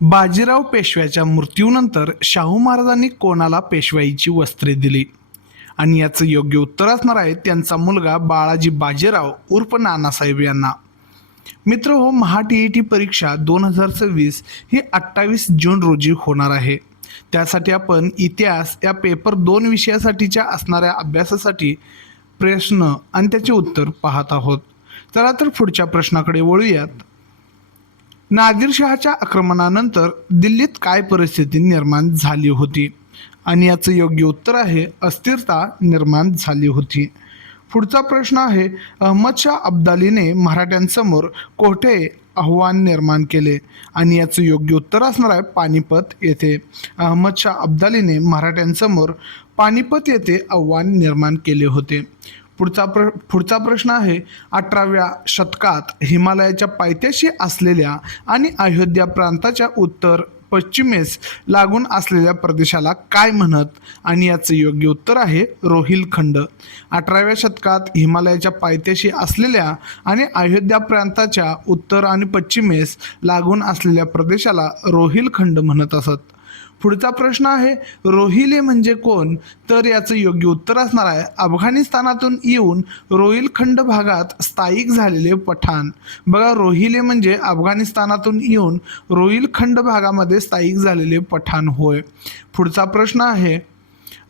बाजीराव पेशव्याच्या मृत्यूनंतर शाहू महाराजांनी कोणाला पेशवाईची वस्त्रे दिली? आणि याचं योग्य उत्तर असणार आहे त्यांचा मुलगा बाळाजी बाजीराव उर्फ नानासाहेब यांना. मित्र हो, महा-टी-ई-टी परीक्षा 2026 ही 28 जून रोजी होणार आहे. त्यासाठी आपण इतिहास या पेपर 2 विषयासाठीच्या असणाऱ्या अभ्यासासाठी प्रश्न आणि त्याचे उत्तर पाहत आहोत. चला तर पुढच्या प्रश्नाकडे वळूयात. नादिरशहाच्या आक्रमणानंतर दिल्लीत काय परिस्थिती निर्माण झाली होती? आणि याचं योग्य उत्तर आहे अस्थिरता निर्माण झाली होती. पुढचा प्रश्न आहे अहमदशाह अब्दालीने मराठ्यांसमोर कोठे आव्हान निर्माण केले? आणि याचं योग्य उत्तर असणार आहे पानिपत येथे. अहमदशाह अब्दालीने मराठ्यांसमोर पानिपत येथे आव्हान निर्माण केले होते. पुढचा प्रश्न आहे 18व्या शतकात हिमालयाच्या पायथ्याशी असलेल्या आणि अयोध्या प्रांताच्या उत्तर पश्चिमेस लागून असलेल्या प्रदेशाला काय म्हणत? आणि याचं योग्य उत्तर आहे रोहिलखंड. 18व्या शतकात हिमालयाच्या पायथ्याशी असलेल्या आणि अयोध्या प्रांताच्या उत्तर आणि पश्चिमेस लागून असलेल्या प्रदेशाला रोहिलखंड म्हणत असत. पुढचा प्रश्न आहे रोहिले म्हणजे कोण? तर याचं योग्य उत्तर असणार आहे अफगाणिस्तानातून येऊन रोहिलखंड भागात स्थायिक झालेले पठाण. बघा, रोहिले म्हणजे अफगाणिस्तानातून येऊन रोहिलखंड भागामध्ये स्थायिक झालेले पठाण होय. पुढचा प्रश्न आहे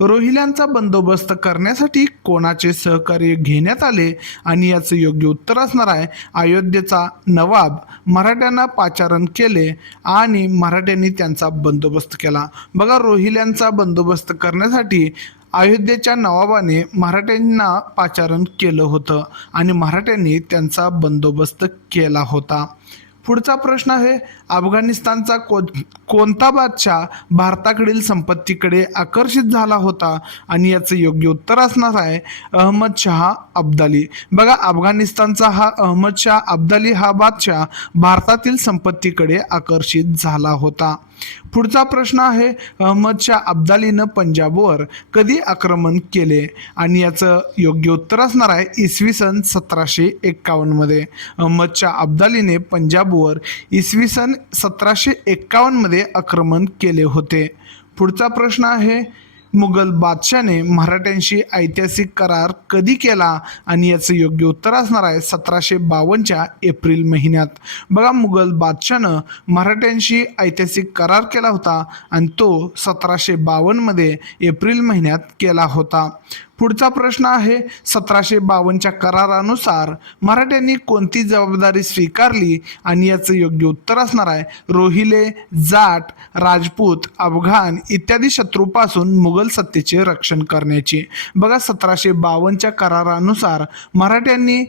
रोहिल्यांचा बंदोबस्त करण्यासाठी कोणाचे सहकार्य घेण्यात आले? आणि याचं योग्य उत्तर असणार आहे अयोध्येचा नवाब मराठ्यांना पाचारण केले आणि मराठ्यांनी त्यांचा बंदोबस्त केला. बघा, रोहिल्यांचा बंदोबस्त करण्यासाठी अयोध्येच्या नवाबाने मराठ्यांना पाचारण केलं होतं आणि मराठ्यांनी त्यांचा बंदोबस्त केला होता. पुढचा प्रश्न आहे अफगाणिस्तानचा कोणता बादशाह भारताकडील संपत्तीकडे आकर्षित झाला होता? आणि याचं योग्य उत्तर असणार आहे अहमदशाह अब्दाली. बघा, अफगाणिस्तानचा हा अहमदशाह अब्दाली हा बादशाह भारतातील संपत्तीकडे आकर्षित झाला होता. पुढचा प्रश्न आहे अहमदशाह अब्दालीनं पंजाबवर कधी आक्रमण केले? आणि याचं योग्य उत्तर असणार आहे इसवी सन 1751 मध्ये. अहमदशाह अब्दालीने पंजाबवर इसवी सन 1751 मध्ये आक्रमण केले होते. पुढचा प्रश्न आहे मुघल बादशाने मराठ्यांशी ऐतिहासिक करार कधी केला? आणि याचं योग्य उत्तर असणार आहे 1752च्या एप्रिल महिन्यात. बघा, मुघल बादशानं मराठ्यांशी ऐतिहासिक करार केला होता आणि तो 1752 मध्ये एप्रिल महिन्यात केला होता. पुढचा प्रश्न आहे 1752च्या करारानुसार मराठ्यांनी कोणती जबाबदारी स्वीकारली? आणि याचं योग्य उत्तर असणार आहे रोहिले, जाट, राजपूत, अफगाण इत्यादी शत्रूपासून मुघल सत्तेचे रक्षण करण्याची. बघा, 1752च्या करारानुसार मराठ्यांनी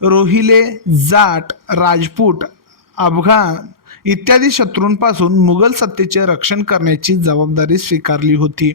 रोहिले, जाट, राजपूत, अफगाण इत्यादी शत्रूंपासून मुघल सत्तेचे रक्षण करण्याची जबाबदारी स्वीकारली होती.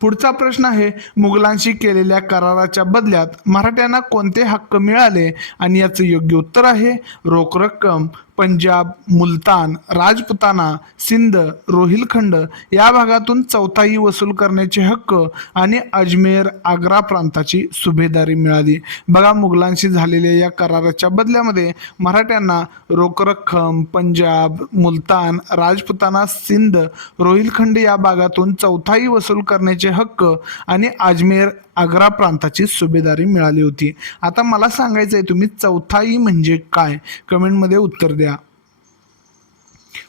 पुढचा प्रश्न आहे मुघलांशी केलेल्या कराराच्या बदल्यात मराठ्यांना कोणते हक्क मिळाले? आणि याचं योग्य उत्तर आहे रोख रक्कम, पंजाब, मुलतान, राजपुताना, सिंध, रोहिलखंड या भागातून चौथाई वसूल करण्याचे हक्क आणि अजमेर, आग्रा प्रांताची सुभेदारी मिळाली. बघा, मुघलांशी झालेल्या या कराराच्या बदल्यामध्ये मराठ्यांना रोख रक्कम, पंजाब, मुलतान, राजपुताना, सिंध, रोहिलखंड या भागातून चौथाई वसूल करण्याचे हक्क आणि अजमेर, आग्रा प्रांताची सुभेदारी मिळाली होती. आता मला सांगायचं आहे तुम्ही चौथाई म्हणजे काय? कमेंटमध्ये उत्तर द्या.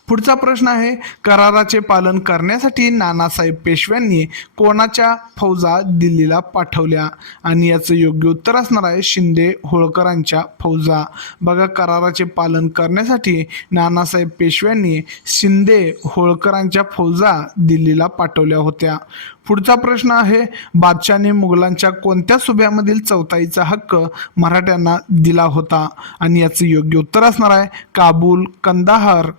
पुढचा प्रश्न आहे कराराचे पालन करण्यासाठी नानासाहेब पेशव्यांनी कोणाच्या फौजा दिल्लीला पाठवल्या? आणि याचं योग्य उत्तर असणार आहे शिंदे होळकरांच्या फौजा. बघा, कराराचे पालन करण्यासाठी नानासाहेब पेशव्यांनी शिंदे होळकरांच्या फौजा दिल्लीला पाठवल्या होत्या. पुढचा प्रश्न आहे बादशाने मुघलांच्या कोणत्या सुभ्यामधील चौथाईचा हक्क मराठ्यांना दिला होता? आणि याचं योग्य उत्तर असणार आहे काबूल, कंदाहार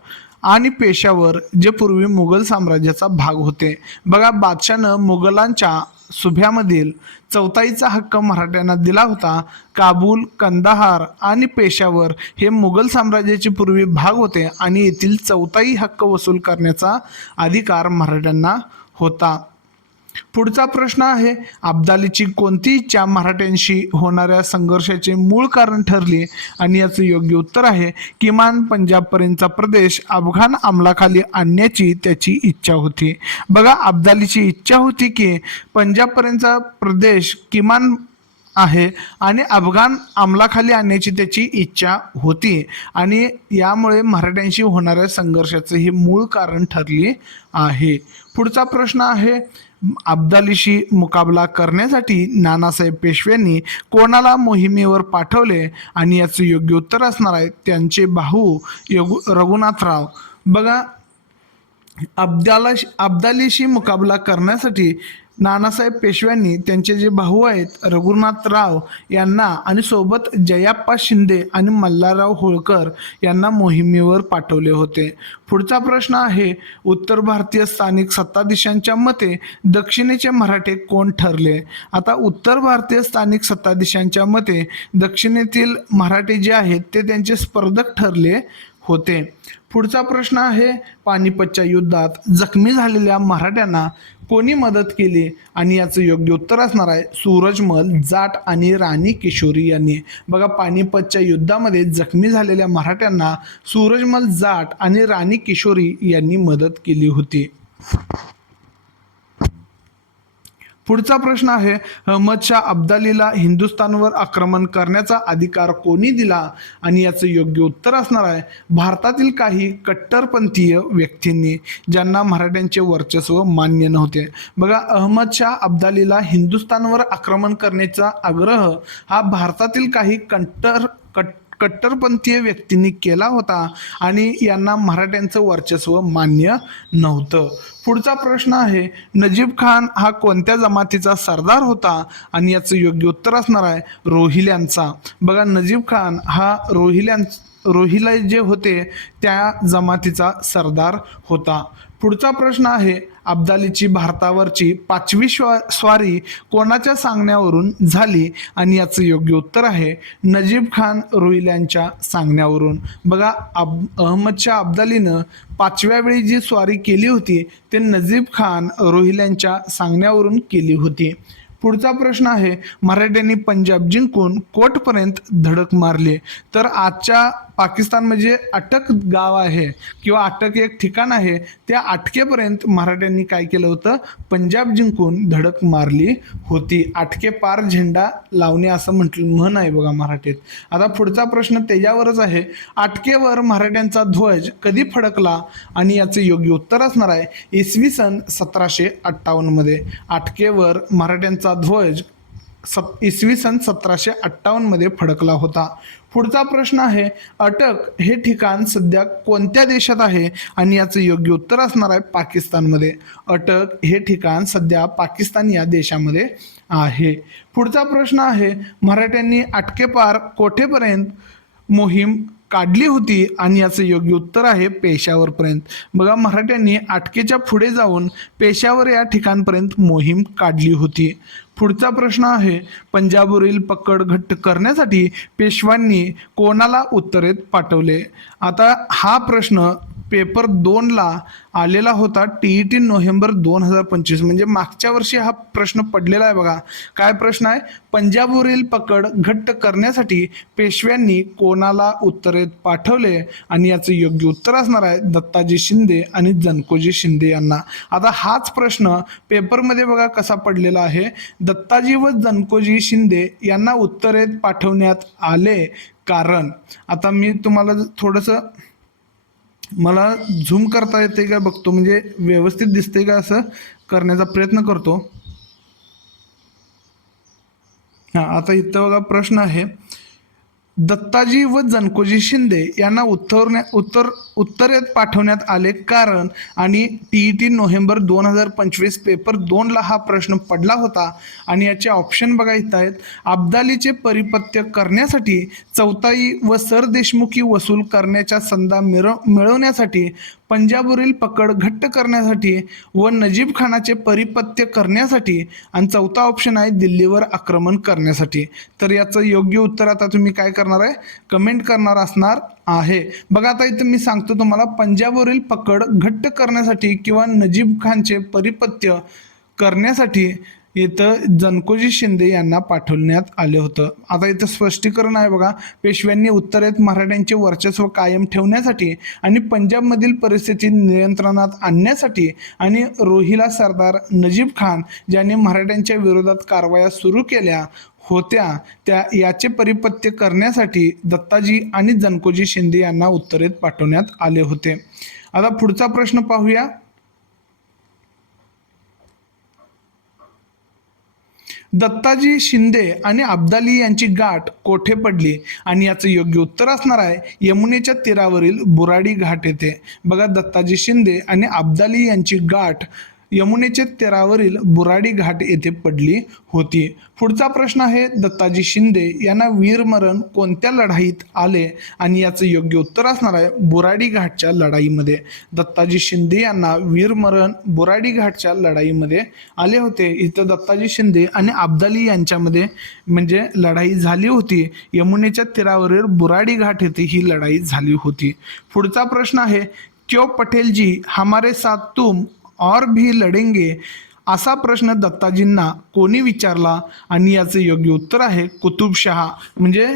आणि पेशावर, जे पूर्वी मुघल साम्राज्याचा भाग होते. बघा, बादशानं मुघलांच्या सुभ्यामधील चौथाईचा हक्क मराठ्यांना दिला होता. काबूल, कंदाहार आणि पेशावर हे मुघल साम्राज्याचे पूर्वी भाग होते आणि येथील चौथाई हक्क वसूल करण्याचा अधिकार मराठ्यांना होता. पुढचा प्रश्न आहे, अब्दालीची कोणती इच्छा मराठ्यांशी होणाऱ्या संघर्षाचे मूळ कारण ठरली? आणि याचं योग्य उत्तर आहे, किमान पंजाबपर्यंतचा प्रदेश अफगाण अंमलाखाली आणण्याची त्याची इच्छा होती. बघा, अब्दालीची इच्छा होती की पंजाबपर्यंतचा प्रदेश किमान आहे आणि अफगाण अंमलाखाली आणण्याची त्याची इच्छा होती आणि यामुळे मराठ्यांशी होणाऱ्या संघर्षाचे हे मूळ कारण ठरले आहे. पुढचा प्रश्न आहे, अब्दालीशी मुकाबला करण्यासाठी नानासाहेब पेशव्यांनी कोणाला मोहिमेवर पाठवले? आणि याचं योग्य उत्तर असणार आहे त्यांचे भाऊ रघुनाथराव. बघा, अब्दालीशी मुकाबला करण्यासाठी नानासाहेब पेशव्यांनी त्यांचे जे भाऊ आहेत रघुनाथराव यांना आणि सोबत जयाप्पा शिंदे आणि मल्हारराव होळकर यांना मोहिमेवर पाठवले होते. पुढचा प्रश्न आहे, उत्तर भारतीय स्थानिक सत्ताधीशांच्या मते दक्षिणेचे मराठे कोण ठरले? आता उत्तर भारतीय स्थानिक सत्ताधीशांच्या मते दक्षिणेतील मराठे जे आहेत ते त्यांचे स्पर्धक ठरले होते. पुढचा प्रश्न आहे, पानिपतच्या युद्धात जखमी झालेल्या मराठ्यांना कोणी मदत केली? आणि याचं योग्य उत्तर असणार आहे सूरजमल जाट आणि राणी किशोरी यांनी. बघा, पानिपतच्या युद्धामध्ये जखमी झालेल्या मराठ्यांना सूरजमल जाट आणि राणी किशोरी यांनी मदत केली होती. पुढचा प्रश्न आहे, अहमद शाह अब्दालीला हिंदुस्थानवर आक्रमण करण्याचा अधिकार कोणी दिला? आणि याचं योग्य उत्तर असणार आहे भारतातील काही कट्टरपंथीय व्यक्तींनी, ज्यांना मराठ्यांचे वर्चस्व मान्य नव्हते. बघा, अहमद शाह अब्दालीला हिंदुस्थानवर आक्रमण करण्याचा आग्रह हा भारतातील काही कट्टरपंथीय व्यक्तींनी केला होता आणि यांना मराठ्यांचं वर्चस्व मान्य नव्हतं. पुढचा प्रश्न आहे, नजीब खान हा कोणत्या जमातीचा सरदार होता? आणि याचं योग्य उत्तर असणार आहे रोहिल्यांचा. बघा, नजीब खान हा रोहिला जे होते त्या जमातीचा सरदार होता. पुढचा प्रश्न आहे, अब्दालीची भारतावरची 5वी स्वारी कोणाच्या सांगण्यावरून झाली? आणि याचं योग्य उत्तर आहे नजीब खान रोहिल्यांच्या सांगण्यावरून. बघा, अहमद शाह अब्दालीनं 5व्या वेळी जी स्वारी केली होती ते नजीब खान रोहिल्यांच्या सांगण्यावरून केली होती. पुढचा प्रश्न आहे, मराठ्यांनी पंजाब जिंकून कोटपर्यंत धडक मारली? तर आजच्या पाकिस्तान म्हणजे अटक गाव आहे किंवा अटक एक ठिकाण आहे, त्या अटकेपर्यंत मराठ्यांनी काय केलं होतं? पंजाब जिंकून धडक मारली होती. अटके पार झेंडा लावणे असं म्हण आहे बघा मराठीत. आता पुढचा प्रश्न त्याच्यावरच आहे, अटकेवर मराठ्यांचा ध्वज कधी फडकला? आणि याचे योग्य उत्तर असणार आहे इसवी सन 1758 मध्ये अटकेवर मराठ्यांचा ध्वज इसवी सन 1758 मध्ये फडकला होता. पुढचा प्रश्न आहे, अटक हे ठिकाण सध्या कोणत्या देशात आहे? आणि याचं योग्य उत्तर असणार आहे पाकिस्तानमध्ये. अटक हे ठिकाण सध्या पाकिस्तान या देशामध्ये आहे. पुढचा प्रश्न आहे, मराठ्यांनी अटकेपार कोठेपर्यंत मोहीम काढली होती? आणि याचं योग्य उत्तर आहे पेशावरपर्यंत. बघा, मराठ्यांनी अटकेच्या पुढे जाऊन पेशावर या ठिकाणपर्यंत मोहीम काढली होती. पुढचा प्रश्न आहे, पंजाबवरील पकड घट्ट करण्यासाठी पेशव्यांनी कोणाला उत्तरेत पाठवले? आता हा प्रश्न पेपर 2ला आलेला होता, TET नोव्हेंबर 2025, म्हणजे मागच्या वर्षी हा प्रश्न पडलेला आहे. बघा, काय प्रश्न आहे, पंजाबवरील पकड घट्ट करण्यासाठी पेशव्यांनी कोणाला उत्तरेत पाठवले? आणि याचं योग्य उत्तर असणार आहे दत्ताजी शिंदे आणि जनकोजी शिंदे यांना. आता हाच प्रश्न पेपरमध्ये बघा कसा पडलेला आहे, दत्ताजी व जनकोजी शिंदे यांना उत्तरेत पाठवण्यात आले कारण. आता मी तुम्हाला थोडंसं मला झूम करता येते का बघतो, म्हणजे व्यवस्थित दिसते का असं करण्याचा प्रयत्न करतो. आता इथं बघा प्रश्न आहे, दत्ताजी व जनकोजी शिंदे यांना उत्तरेत पाठवण्यात आले कारण. आणि TET नोव्हेंबर 2025 पेपर 2ला हा प्रश्न पडला होता. आणि याचे ऑप्शन बघा इथं आहेत, अब्दालीचे परिपत्य करण्यासाठी, चौथाई व सरदेशमुखी वसूल करण्याच्या संधी मिळवण्यासाठी, पंजाबवरील पकड घट्ट करण्यासाठी व नजीब खानाचे परिपत्य करण्यासाठी, आणि चौथा ऑप्शन आहे दिल्लीवर आक्रमण करण्यासाठी. तर याचं योग्य उत्तर आता तुम्ही काय करणार आहे, कमेंट करणार असणार आहे. बघा, आता इथं मी सांगतो तुम्हाला, पंजाबवरील पकड घट्ट करण्यासाठी किंवा नजीब खानचे परिपत्य करण्यासाठी इथं जनकोजी शिंदे यांना पाठवण्यात आले होतं. आता इथं स्पष्टीकरण आहे बघा. पेशव्यांनी उत्तरेत मराठ्यांचे वर्चस्व कायम ठेवण्यासाठी आणि पंजाबमधील परिस्थिती नियंत्रणात आणण्यासाठी आणि रोहिला सरदार नजीब खान ज्यांनी मराठ्यांच्या विरोधात कारवाया सुरू केल्या होत्या त्या याचे परिपत्य करण्यासाठी दत्ताजी आणि जनकोजी शिंदे यांना उत्तरेत पाठवण्यात आले होते. आता पुढचा प्रश्न पाहूया. दत्ताजी शिंदे आणि अब्दाली यांची गाठ कोठे पडली आणि याचं योग्य उत्तर असणार आहे यमुनेच्या तीरावरील बुराडी घाट येथे. बघा, दत्ताजी शिंदे आणि अब्दाली यांची गाठ यमुनेच्या तीरावरील बुराडी घाट येथे पडली होती. पुढचा प्रश्न आहे दत्ताजी शिंदे यांना वीरमरण कोणत्या लढाईत आले आणि याचं योग्य उत्तर असणार आहे बुराडी घाटच्या लढाईमध्ये. दत्ताजी शिंदे यांना वीरमरण बुराडी घाटच्या लढाईमध्ये आले होते. इथं दत्ताजी शिंदे आणि अब्दाली यांच्यामध्ये म्हणजे लढाई झाली होती. यमुनेच्या तीरावरील बुराडी घाट येथे ही लढाई झाली होती. पुढचा प्रश्न आहे क्यों पटेल जी हमारे साथ तुम और भी लढेंगे असा प्रश्न दत्ताजींना कोणी विचारला आणि याचं योग्य उत्तर आहे कुतुबशहा. म्हणजे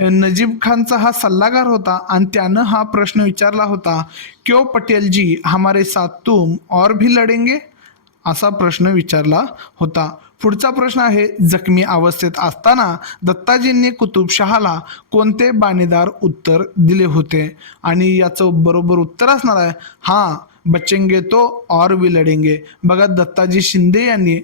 नजीब खानचा हा सल्लागार होता आणि त्यानं हा प्रश्न विचारला होता क्यों पटेल जी हमारे साथ तुम और भी लढेंगे असा प्रश्न विचारला होता. पुढचा प्रश्न आहे जखमी अवस्थेत असताना दत्ताजींनी कुतुबशहाला कोणते बाणेदार उत्तर दिले होते आणि याचं बरोबर उत्तर असणार आहे हा बचेंगे तो और भी लढेंगे. बघा, दत्ताजी शिंदे यांनी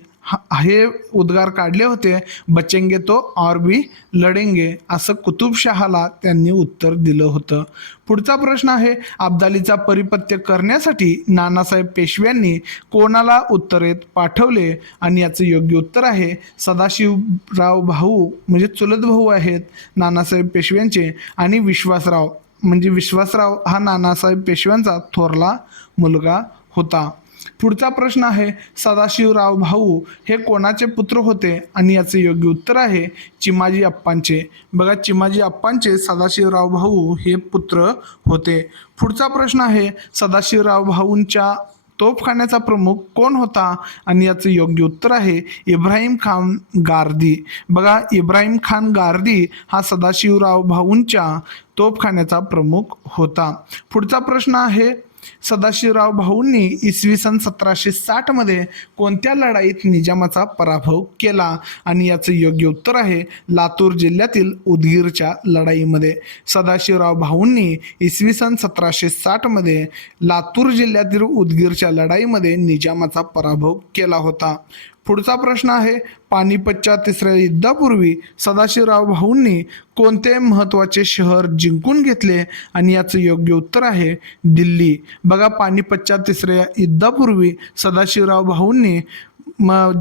हे उद्गार काढले होते बचेंगे तो और भी लढेंगे असं कुतुबशहाला त्यांनी उत्तर दिलं होतं. पुढचा प्रश्न आहे अब्दालीचा परिपत्य करण्यासाठी नानासाहेब पेशव्यांनी कोणाला उत्तरेत पाठवले आणि याचं योग्य उत्तर आहे सदाशिवराव भाऊ म्हणजे चुलत भाऊ आहेत नानासाहेब पेशव्यांचे आणि विश्वासराव म्हणजे विश्वासराव हा नानासाहेब पेशव्यांचा थोरला मुलगा होता. पुढचा प्रश्न आहे सदाशिवराव भाऊ हे कोणाचे पुत्र होते आणि याचे योग्य उत्तर आहे चिमाजी अप्पांचे. बघा, चिमाजी अप्पांचे सदाशिवराव भाऊ हे पुत्र होते. पुढचा प्रश्न आहे सदाशिवराव भाऊंच्या तोफखान्याचा प्रमुख कोण होता आणि याचं योग्य उत्तर आहे इब्राहिम खान गारदी. बघा, इब्राहिम खान गारदी हा सदाशिवराव भाऊंच्या तोफखान्याचा प्रमुख होता. पुढचा प्रश्न आहे सदाशिवराव भाऊंनी इसवी सन 1760 मध्ये कोणत्या लढाईत निजामाचा पराभव केला आणि याचं योग्य उत्तर आहे लातूर जिल्ह्यातील उदगीरच्या लढाईमध्ये. सदाशिवराव भाऊंनी इसवी सन 1760 मध्ये लातूर जिल्ह्यातील उदगीरच्या लढाईमध्ये निजामाचा पराभव केला होता. पुढचा प्रश्न आहे पानिपतच्या तिसऱ्या युद्धापूर्वी सदाशिवराव भाऊंनी कोणते महत्त्वाचे शहर जिंकून घेतले आणि याचं योग्य उत्तर आहे दिल्ली. बघा, पानिपतच्या तिसऱ्या युद्धापूर्वी सदाशिवराव भाऊंनी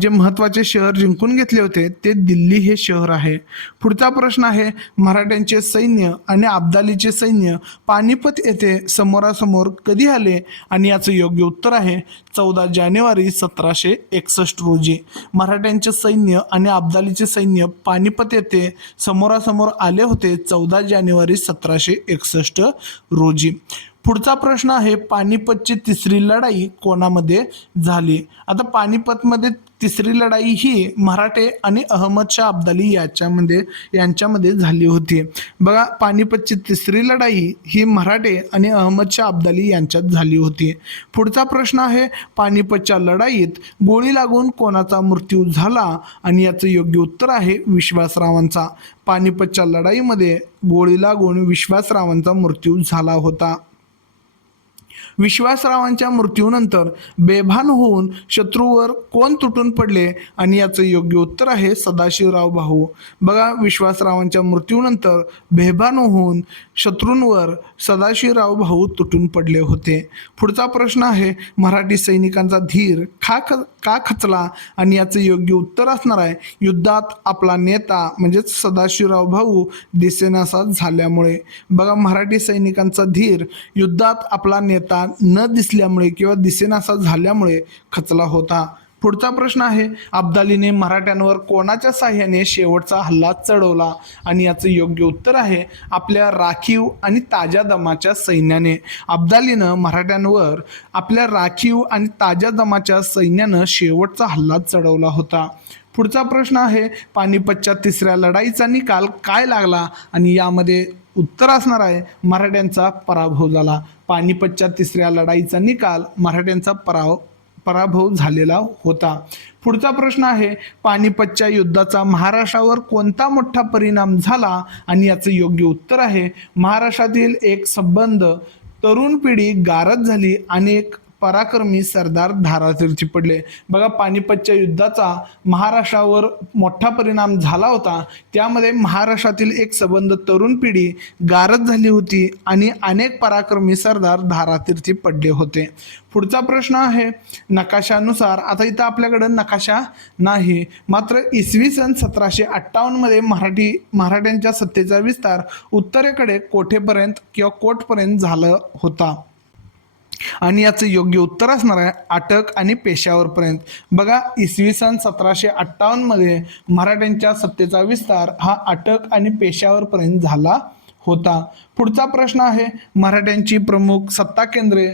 जे महत्त्वाचे शहर जिंकून घेतले होते ते दिल्ली हे शहर आहे. पुढचा प्रश्न आहे मराठ्यांचे सैन्य आणि अब्दालीचे सैन्य पानिपत येथे समोरासमोर कधी आले आणि याचं योग्य उत्तर आहे 14 जानेवारी 1761 रोजी. मराठ्यांचे सैन्य आणि अब्दालीचे सैन्य पानिपत येथे समोरासमोर आले होते 14 जानेवारी 1761 रोजी. पुढचा प्रश्न आहे पानिपतची तिसरी लढाई कोणामध्ये झाली. आता पानिपतमध्ये तिसरी लढाई ही मराठे आणि अहमदशाह अब्दाली यांच्यामध्ये झाली होती. बघा, पानिपतची तिसरी लढाई ही मराठे आणि अहमदशाह अब्दाली यांच्यात झाली होती. पुढचा प्रश्न आहे पानिपतच्या लढाईत गोळी लागून कोणाचा मृत्यू झाला आणि याचं योग्य उत्तर आहे विश्वासरावांचा. पानिपतच्या लढाईमध्ये गोळी लागून विश्वासरावांचा मृत्यू झाला होता. विश्वासरावांच्या मृत्यूनंतर बेभान होऊन शत्रूवर कोण तुटून पडले आणि याचं योग्य उत्तर आहे सदाशिवराव भाऊ. बघा, विश्वासरावांच्या मृत्यूनंतर बेभान होऊन शत्रूंवर सदाशिवराव भाऊ तुटून पडले होते. पुढचा प्रश्न आहे मराठी सैनिकांचा धीर का खचला आणि याचं योग्य उत्तर असणार आहे युद्धात आपला नेता म्हणजेच सदाशिवराव भाऊ दिसेनासा झाल्यामुळे. बघा, मराठी सैनिकांचा धीर युद्धात आपला नेता न दिसल्यामुळे किंवा दिसेनासा झाल्यामुळे खचला होता. पुढचा प्रश्न आहे, अब्दालीने मराठ्यांवर कोणाच्या साह्याने शेवटचा हल्ला चढवला? आणि याचं योग्य उत्तर आहे आपल्या राखीव आणि ताज्या दमाच्या सैन्याने. अब्दालीनं मराठ्यांवर आपल्या राखीव आणि ताज्या दमाच्या सैन्यानं शेवटचा हल्ला चढवला होता. पुढचा प्रश्न आहे, पानिपतच्या तिसऱ्या लढाईचा निकाल काय लागला? आणि यामध्ये उत्तर असणार आहे मराठ्यांचा पराभव झाला. पानिपतच्या तिसऱ्या लढाईचा निकाल मराठ्यांचा पराभव झालेला होता. पुढचा प्रश्न आहे, पानिपतच्या युद्धाचा महाराष्ट्रावर कोणता मोठा परिणाम झाला? आणि याचं योग्य उत्तर आहे महाराष्ट्रातील एक संबंध तरुण पिढी गारद झाली आणि एक पराक्रमी सरदार धारातीर्थी पडले. बघा, पानिपतच्या युद्धाचा महाराष्ट्रावर मोठा परिणाम झाला होता. त्यामध्ये महाराष्ट्रातील एक संबंध तरुण पिढी गारद झाली होती आणि अनेक पराक्रमी सरदार धारातीर्थी पडले होते. पुढचा प्रश्न आहे, नकाशानुसार, आता इथं आपल्याकडे नकाशा नाही, मात्र इसवी सन 1758 मध्ये मराठ्यांच्या सत्तेचा विस्तार उत्तरेकडे कोठेपर्यंत किंवा कोटपर्यंत झाला होता? आणि याचं योग्य उत्तर असणार आहे अटक आणि पेशावरपर्यंत. बघा, इसवी सन 1758 मध्ये मराठ्यांच्या सत्तेचा विस्तार हा अटक आणि पेशावरपर्यंत झाला होता. पुढचा प्रश्न आहे, मराठ्यांची प्रमुख सत्ता केंद्रे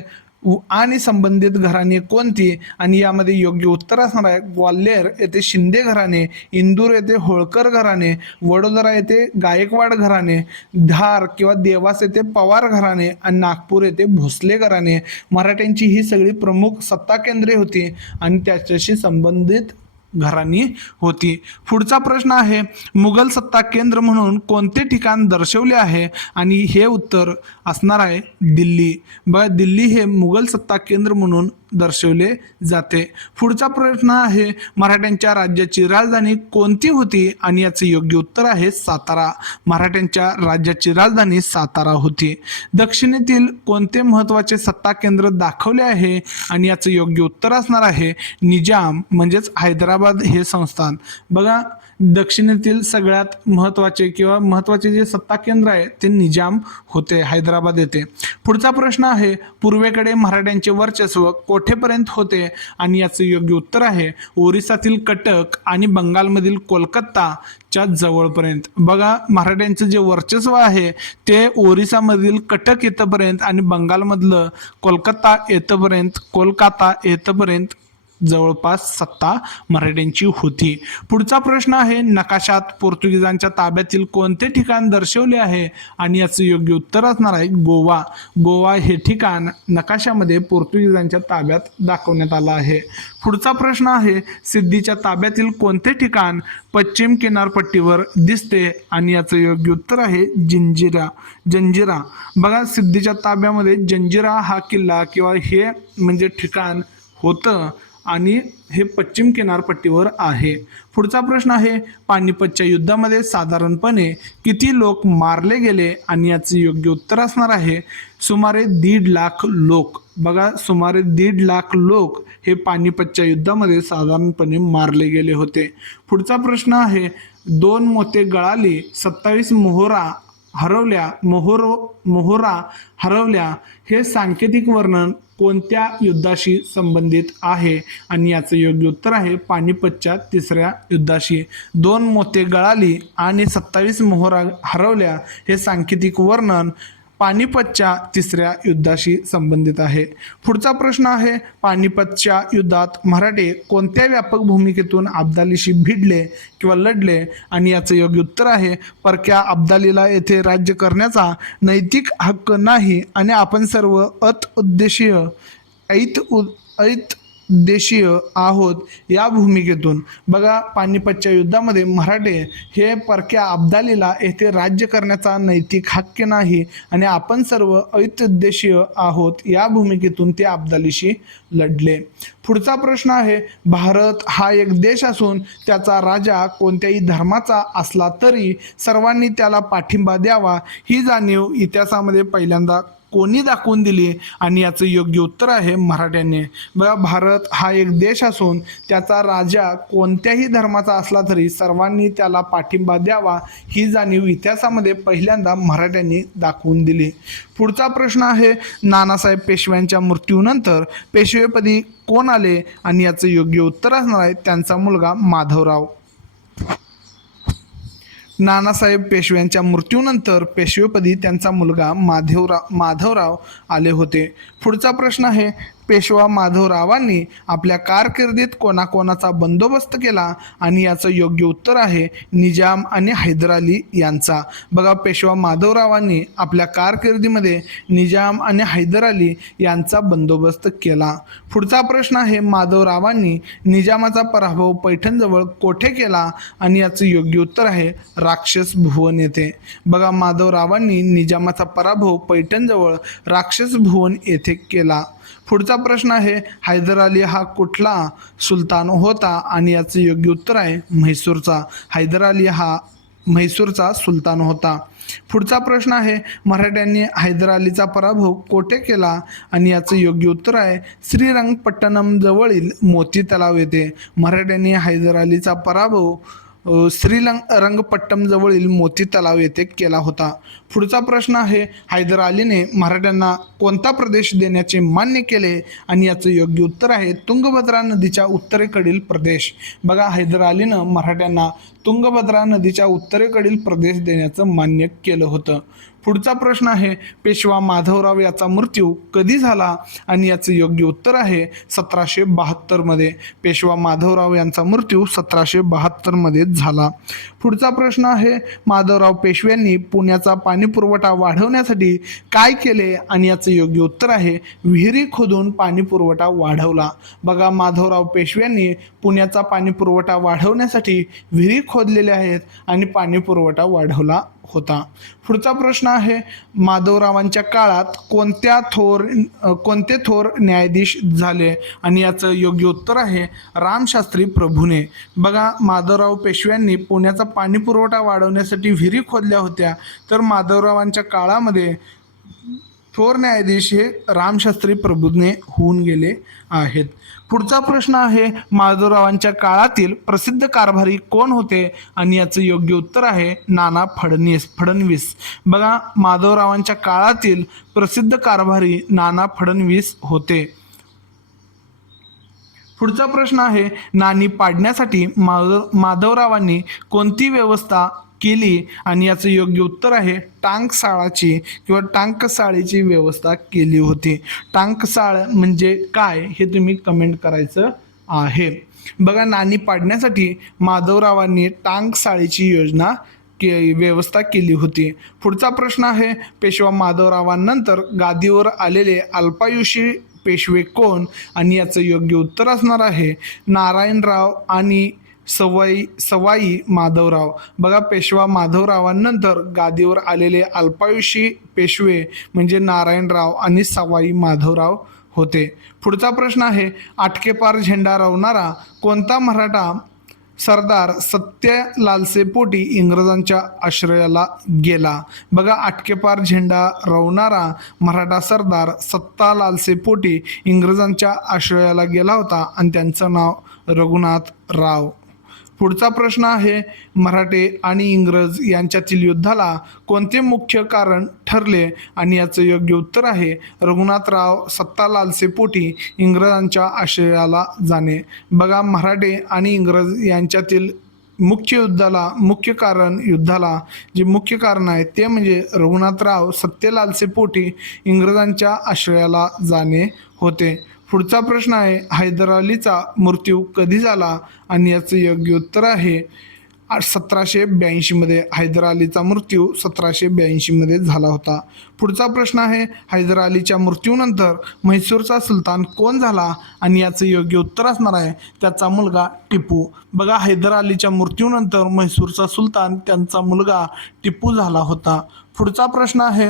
आणि संबंधित घराणे कोणती? आणि यामध्ये योग्य उत्तर असणार आहे ग्वाल्हेर येथे शिंदे घराणे, इंदूर येथे होळकर घराणे, वडोदरा येथे गायकवाड घराणे, धार किंवा देवास येथे पवार घराणे आणि नागपूर येथे भोसले घराणे मराठ्यांची ही सगळी प्रमुख सत्ता केंद्रे होती आणि त्याच्याशी संबंधित घराणी होती. पुढचा प्रश्न आहे, मुघल सत्ता केंद्र म्हणून कोणते ठिकाण दर्शवले आहे? आणि हे उत्तर असणार आहे दिल्ली. बघा, दिल्ली हे मुघल सत्ता केंद्र म्हणून दर्शवले जाते. पुढचा प्रश्न आहे, मराठ्यांच्या राज्याची राजधानी कोणती होती? आणि याचे योग्य उत्तर आहे सातारा. मराठ्यांच्या राज्याची राजधानी सातारा होती. दक्षिणेतील कोणते महत्त्वाचे सत्ता केंद्र दाखवले आहे? आणि याचं योग्य उत्तर असणार आहे निजाम म्हणजेच हैदराबाद हे संस्थान. बघा, दक्षिणेतील सगळ्यात महत्त्वाचे जे सत्ता केंद्र आहे ते निजाम होते, हैदराबाद येथे. पुढचा प्रश्न आहे, पूर्वेकडे मराठ्यांचे वर्चस्व कोठेपर्यंत होते? आणि याचं योग्य उत्तर आहे ओरिसातील कटक आणि बंगालमधील कोलकाताच्या जवळपर्यंत. बघा, मराठ्यांचं जे वर्चस्व आहे ते ओरिसामधील कटक येथपर्यंत आणि बंगालमधलं कोलकाता येथपर्यंत जवळपास सत्ता मराठ्यांची होती. पुढचा प्रश्न आहे, नकाशात पोर्तुगीजांच्या ताब्यातील कोणते ठिकाण दर्शवले आहे? आणि याचं योग्य उत्तर असणार आहे गोवा. गोवा हे ठिकाण नकाशामध्ये पोर्तुगीजांच्या ताब्यात दाखवण्यात आलं आहे. पुढचा प्रश्न आहे, सिद्धीच्या ताब्यातील कोणते ठिकाण पश्चिम किनारपट्टीवर दिसते? आणि याचं योग्य उत्तर आहे जंजिरा. बघा, सिद्धीच्या ताब्यामध्ये जंजिरा हा किल्ला किंवा हे म्हणजे ठिकाण होतं आणि हे पश्चिम किनारपट्टीवर आहे. पुढचा प्रश्न आहे, पानिपतच्या युद्धामध्ये साधारणपणे किती लोक मारले गेले? आणि याचे योग्य उत्तर असणार आहे सुमारे 1.5 लाख लोक. बघा, सुमारे 1.5 लाख लोक हे पानिपतच्या युद्धामध्ये साधारणपणे मारले गेले होते. पुढचा प्रश्न आहे, 2 मोते गळाली, 27 मोहरा हरवल्या हे सांकेतिक वर्णन कोणत्या युद्धाशी संबंधित आहे? आणि याचं योग्य उत्तर आहे पानिपतच्या तिसऱ्या युद्धाशी. 2 मोते गळाली आणि 27 मोहरा हरवल्या हे सांकेतिक वर्णन पानिपतच्या तिसऱ्या युद्धाशी संबंधित आहे. पुढचा प्रश्न आहे, पानिपतच्या युद्धात मराठे कोणत्या व्यापक भूमिकेतून अब्दालीशी भिडले किंवा लढले? आणि याचं योग्य उत्तर आहे परक्या अब्दालीला येथे राज्य करण्याचा नैतिक हक्क नाही आणि आपण सर्व ऐतउद्देशीय आहोत या भूमिकेतून. बघा, पानिपतच्या युद्धामध्ये मराठे हे परक्या अब्दालीला येथे राज्य करण्याचा नैतिक हक्क नाही आणि आपण सर्व ऐतउद्देशीय आहोत या भूमिकेतून ते अब्दालीशी लढले. पुढचा प्रश्न आहे, भारत हा एक देश असून त्याचा राजा कोणत्याही धर्माचा असला तरी सर्वांनी त्याला पाठिंबा द्यावा ही जाणीव इतिहासामध्ये पहिल्यांदा कोणी दाखवून दिली आणि याचं योग्य उत्तर आहे मराठ्यांनी. बघा, भारत हा एक देश असून त्याचा राजा कोणत्याही धर्माचा असला तरी सर्वांनी त्याला पाठिंबा द्यावा ही जाणीव इतिहासामध्ये पहिल्यांदा मराठ्यांनी दाखवून दिली. पुढचा प्रश्न आहे, नानासाहेब पेशव्यांच्या मृत्यूनंतर पेशवेपदी कोण आले आणि याचं योग्य उत्तर असणार आहे त्यांचा मुलगा माधवराव. नानासाहेब पेशव्यांच्या मृत्यूनंतर पेशवेपदी त्यांचा मुलगा माधवराव आले होते. पुढचा प्रश्न आहे, पेशवा माधवरावांनी आपल्या कारकिर्दीत कोणाकोणाचा बंदोबस्त केला आणि याचं योग्य उत्तर आहे निजाम आणि हैदर अली यांचा. बघा, पेशवा माधवरावांनी आपल्या कारकिर्दीमध्ये निजाम आणि हैदर अली यांचा बंदोबस्त केला. पुढचा प्रश्न आहे, माधवरावांनी निजामाचा पराभव पैठणजवळ कोठे केला आणि याचं योग्य उत्तर आहे राक्षस भुवन येथे. बघा, माधवरावांनी निजामाचा पराभव पैठणजवळ राक्षस भुवन येथे केला. पुढचा प्रश्न आहे, हैदर अली हा कुठला सुलतान होता आणि याचं योग्य उत्तर आहे म्हैसूरचा. हैदर अली हा म्हैसूरचा सुलतान होता. पुढचा प्रश्न आहे, मराठ्यांनी हैदर अलीचा पराभव कोठे केला आणि याचं योग्य उत्तर आहे श्रीरंगपट्टणम जवळील मोती तलाव येथे. मराठ्यांनी हैदर अलीचा पराभव श्रीरंगपट्टम जवळील मोती तलाव येथे केला होता. पुढचा प्रश्न आहे, हैदर अलीने मराठ्यांना कोणता प्रदेश देण्याचे मान्य केले आणि याचं योग्य उत्तर आहे तुंगभद्रा नदीच्या उत्तरेकडील प्रदेश. बघा, हैदर अलीनं मराठ्यांना तुंगभद्रा नदीच्या उत्तरेकडील प्रदेश देण्याचं मान्य केलं होतं. पुढचा प्रश्न आहे, पेशवा माधवराव याचा मृत्यू कधी झाला आणि याचं योग्य उत्तर आहे 1772 मध्ये. पेशवा माधवराव यांचा मृत्यू 1772 मध्ये झाला. पुढचा प्रश्न आहे, माधवराव पेशव्यांनी पुण्याचा पाणी पुरवठा वाढवण्यासाठी काय केले आणि याचं योग्य उत्तर आहे विहिरी खोदून पाणी पुरवठा वाढवला. बघा, माधवराव पेशव्यांनी पुण्याचा पाणी पुरवठा वाढवण्यासाठी विहिरी खोदलेल्या आहेत आणि पाणी पुरवठा वाढवला होता. पुढचा प्रश्न आहे, माधवरावांच्या काळात कोणते थोर न्यायाधीश झाले आणि याचं योग्य उत्तर आहे रामशास्त्री प्रभूने. बघा, माधवराव पेशव्यांनी पुण्याचा पाणी पुरवठा वाढवण्यासाठी विहिरी खोदल्या होत्या, तर माधवरावांच्या काळामध्ये थोर न्यायाधीश हे रामशास्त्री प्रभूने होऊन गेले आहेत. पुढचा प्रश्न आहे, माधवरावांच्या काळातील प्रसिद्ध कारभारी कोण होते आणि याचं योग्य उत्तर आहे नाना फडणवीस. बघा, माधवरावांच्या काळातील प्रसिद्ध कारभारी नाना फडणवीस होते. पुढचा प्रश्न आहे, नाणी पाडण्यासाठी माधवरावांनी कोणती व्यवस्था केली आणि याचं योग्य उत्तर आहे टांकसाळाची किंवा टांकसाळीची व्यवस्था केली होती. टांकसाळ म्हणजे काय हे तुम्ही कमेंट करायचं आहे. बघा, नाणी पाडण्यासाठी माधवरावांनी टांकसाळीची व्यवस्था केली होती. पुढचा प्रश्न आहे, पेशवा माधवरावांनंतर गादीवर आलेले अल्पायुषी पेशवे कोण आणि याचं योग्य उत्तर असणार आहे नारायणराव आणि सवाई माधवराव. बघा, पेशवा माधवरावांनंतर गादीवर आलेले अल्पायुषी पेशवे म्हणजे नारायणराव आणि सवाई माधवराव होते. पुढचा प्रश्न आहे, आटकेपार झेंडा रोवणारा कोणता मराठा सरदार सत्यलालसे पोटी इंग्रजांच्या आश्रयाला गेला? बघा, आटकेपार झेंडा रोवणारा मराठा सरदार सत्तालालसे पोटी इंग्रजांच्या आश्रयाला गेला होता आणि त्यांचं नाव रघुनाथराव. पुढचा प्रश्न आहे, मराठे आणि इंग्रज यांच्यातील युद्धाला कोणते मुख्य कारण ठरले आणि याचं योग्य उत्तर आहे रघुनाथराव सत्तालालसे पोटी इंग्रजांच्या आश्रयाला जाणे. बघा, मराठे आणि इंग्रज यांच्यातील मुख्य कारण आहे ते म्हणजे रघुनाथराव सत्यलालसे पोटी इंग्रजांच्या आश्रयाला जाणे होते. पुढचा प्रश्न आहे, हैदर अलीचा मृत्यू कधी झाला आणि याचं योग्य उत्तर आहे 1782 मध्ये. हैदर अलीचा मृत्यू 1782 मध्ये झाला होता. पुढचा प्रश्न आहे, हैदर अलीच्या मृत्यूनंतर म्हैसूरचा सुलतान कोण झाला आणि याचं योग्य उत्तर असणार आहे त्याचा मुलगा टिपू. बघा, हैदर अलीच्या मृत्यूनंतर म्हैसूरचा सुलतान त्यांचा मुलगा टिपू झाला होता. पुढचा प्रश्न आहे,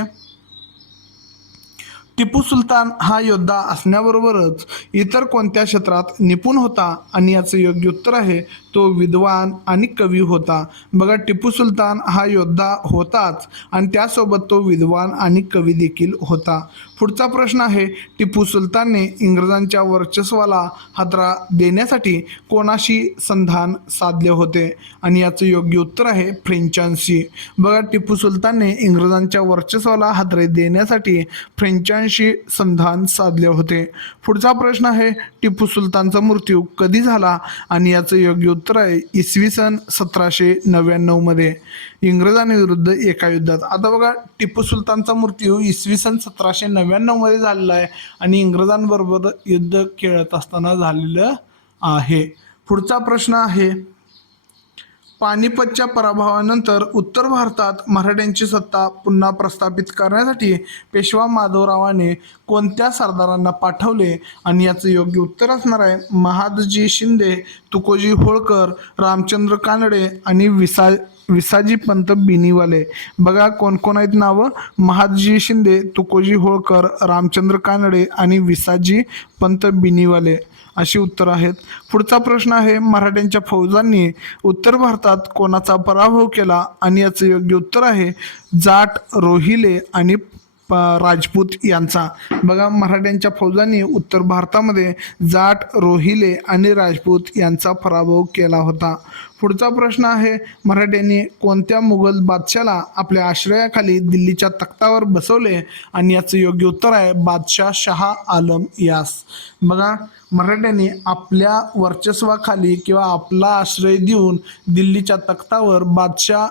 टिपू सुलतान हा योद्धा असण्याबरोबरच इतर कोणत्या क्षेत्रात निपुण होता आणि याचं योग्य उत्तर आहे तो विद्वान आणि कवी होता. बघा, टिपू सुलतान हा योद्धा होताच आणि त्यासोबत तो विद्वान आणि कवी देखील होता. पुढचा प्रश्न आहे, टिपू सुलतानने इंग्रजांच्या वर्चस्वाला हादरा देण्यासाठी कोणाशी संधान साधले होते आणि याचं योग्य उत्तर आहे फ्रेंचांशी. बघा, टिपू सुलतानने इंग्रजांच्या वर्चस्वाला हादरे देण्यासाठी फ्रेंचांशी संधान साधले होते. पुढचा प्रश्न आहे, टिपू सुलतानचा मृत्यू कधी झाला आणि याचं योग्य उत्तर आहे इसवी सन 1799 मध्ये इंग्रजांविरुद्ध एका युद्धात. आता बघा, टिपू सुलतानचा मृत्यू इसवी सन 1799 मध्ये झालेला आहे आणि इंग्रजांबरोबर युद्ध खेळत असताना झालेलं आहे. पुढचा प्रश्न आहे, पानिपतच्या पराभवानंतर उत्तर भारतात मराठ्यांची सत्ता पुन्हा प्रस्थापित करण्यासाठी पेशवा माधवरावाने कोणत्या सरदारांना पाठवले आणि याचं योग्य उत्तर असणार आहे महादजी शिंदे, तुकोजी होळकर, रामचंद्र कानडे आणि विसाजी पंत बिनीवाले. बघा, कोण कोण आहेत नावं? महादजी शिंदे, तुकोजी होळकर, रामचंद्र कानडे आणि विसाजी पंत बिनीवाले अशी उत्तर आहेत. पुढचा प्रश्न आहे, मराठ्यांच्या फौजांनी उत्तर भारतात कोणाचा पराभव केला आणि याचं योग्य उत्तर आहे जाट, रोहिले आणि राजपूत यांचा. बघा, मराठ्यांच्या फौजांनी उत्तर भारतामध्ये जाट, रोहिले आणि राजपूत यांचा पराभव केला होता. पुढचा प्रश्न आहे, मराठ्यांनी कोणत्या मुघल बादशाला आपल्या आश्रयाखाली दिल्लीच्या तख्तावर बसवले आणि याचं योग्य उत्तर आहे बादशाह शाह आलम यास. बघा, मराठ्यांनी आपल्या वर्चस्वाखाली किंवा आपला आश्रय देऊन दिल्लीच्या तख्तावर बादशाह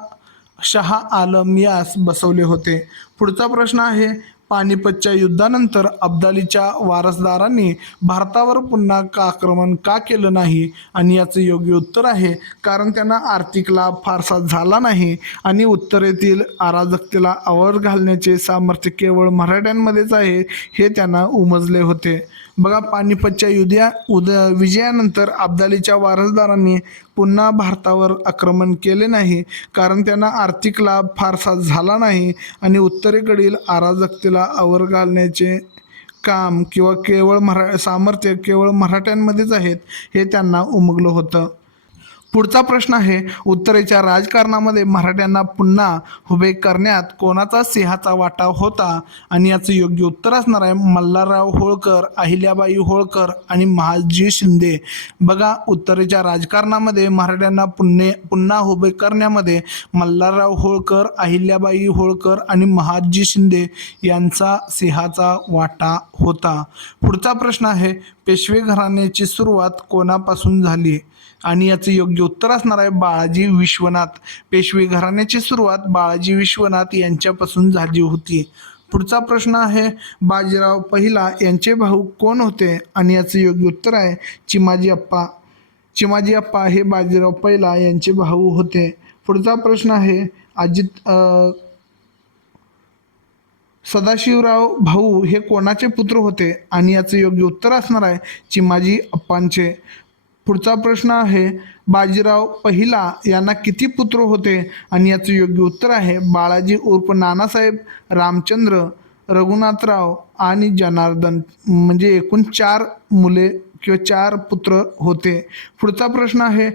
शाह आलम यास बसवले होते. पुढचा प्रश्न आहे, पानिपतच्या युद्धानंतर अब्दालीच्या वारसदारांनी भारतावर पुन्हा आक्रमण का केलं नाही आणि याचं योग्य उत्तर आहे कारण त्यांना आर्थिक लाभ फारसा झाला नाही आणि उत्तरेतील अराजकतेला आवर घालण्याचे सामर्थ्य केवळ मराठ्यांमध्येच आहे हे त्यांना उमजले होते. बघा, पानिपतच्या विजयानंतर अब्दालीच्या वारसदारांनी पुन्हा भारतावर आक्रमण केले नाही कारण त्यांना आर्थिक लाभ फारसा झाला नाही आणि उत्तरेकडील अराजकतेला आवर घालण्याचे काम किंवा सामर्थ्य केवळ मराठ्यांमध्येच आहेत हे त्यांना उमगलं होतं. पुढचा प्रश्न आहे, उत्तरेच्या राजकारणामध्ये मराठ्यांना पुन्हा उभे करण्यात कोणाचा सिंहाचा वाटा होता आणि याचं योग्य उत्तर असणार आहे मल्हारराव होळकर, अहिल्याबाई होळकर आणि महादजी शिंदे. बघा, उत्तरेच्या राजकारणामध्ये मराठ्यांना पुन्हा उभे करण्यामध्ये मल्हारराव होळकर, अहिल्याबाई होळकर आणि महादजी शिंदे यांचा सिंहाचा वाटा होता. पुढचा प्रश्न आहे, पेशवे घराण्याची सुरुवात कोणापासून झाली आणि याचं योग्य उत्तर असणार आहे बाळाजी विश्वनाथ. पेशवे घराण्याची सुरुवात बाळाजी विश्वनाथ यांच्यापासून झाली होती. पुढचा प्रश्न आहे, बाजीराव पहिला यांचे भाऊ कोण होते आणि याचं योग्य उत्तर आहे चिमाजी अप्पा. चिमाजी अप्पा हे बाजीराव पहिला यांचे भाऊ होते. पुढचा प्रश्न आहे, सदाशिवराव भाऊ हे कोणाचे पुत्र होते आणि याचं योग्य उत्तर असणार आहे चिमाजी अप्पांचे. पुढचा प्रश्न आहे, बाजीराव पहिला यांना किती पुत्र होते आणि याचं योग्य उत्तर आहे बाळाजी उर्फ नानासाहेब, रामचंद्र, रघुनाथराव आणि जनार्दन, म्हणजे एकूण 4 मुले किंवा 4 पुत्र होते. पुढचा प्रश्न आहे,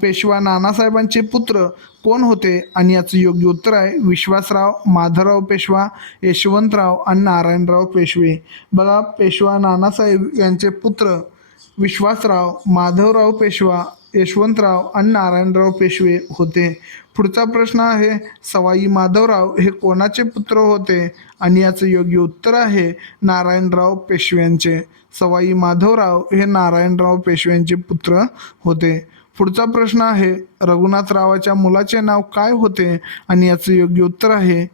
पेशवा नानासाहेबांचे पुत्र कोण होते आणि याचं योग्य उत्तर आहे विश्वासराव, माधवराव पेशवा, यशवंतराव आणि नारायणराव पेशवे. बघा, पेशवा नानासाहेब यांचे पुत्र विश्वासराव, माधवराव पेशवा, यशवंतराव आणि नारायणराव पेशवे होते. पुढचा प्रश्न आहे, सवाई माधवराव हे कोणाचे पुत्र होते आणि याचं योग्य उत्तर आहे नारायणराव पेशव्यांचे. सवाई माधवराव हे नारायणराव पेशव्यांचे पुत्र होते. पुढचा प्रश्न आहे, रघुनाथरावाच्या मुलाचे नाव काय होते आणि याचं योग्य उत्तर आहे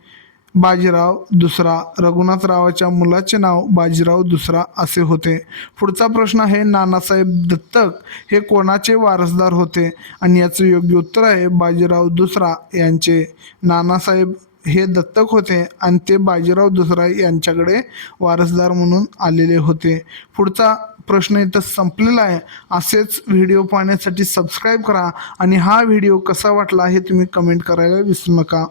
बाजीराव दुसरा. रघुनाथरावाच्या मुलाचे नाव बाजीराव दुसरा असे होते. पुढचा प्रश्न आहे, नानासाहेब दत्तक हे कोणाचे वारसदार होते आणि याचं योग्य उत्तर आहे बाजीराव दुसरा यांचे. नानासाहेब हे दत्तक होते आणि ते बाजीराव दुसरा यांच्याकडे वारसदार म्हणून आलेले होते. पुढचा प्रश्न इथं संपलेला आहे. असेच व्हिडिओ पाहण्यासाठी सबस्क्राईब करा आणि हा व्हिडिओ कसा वाटला हे तुम्ही कमेंट करायला विसरू नका.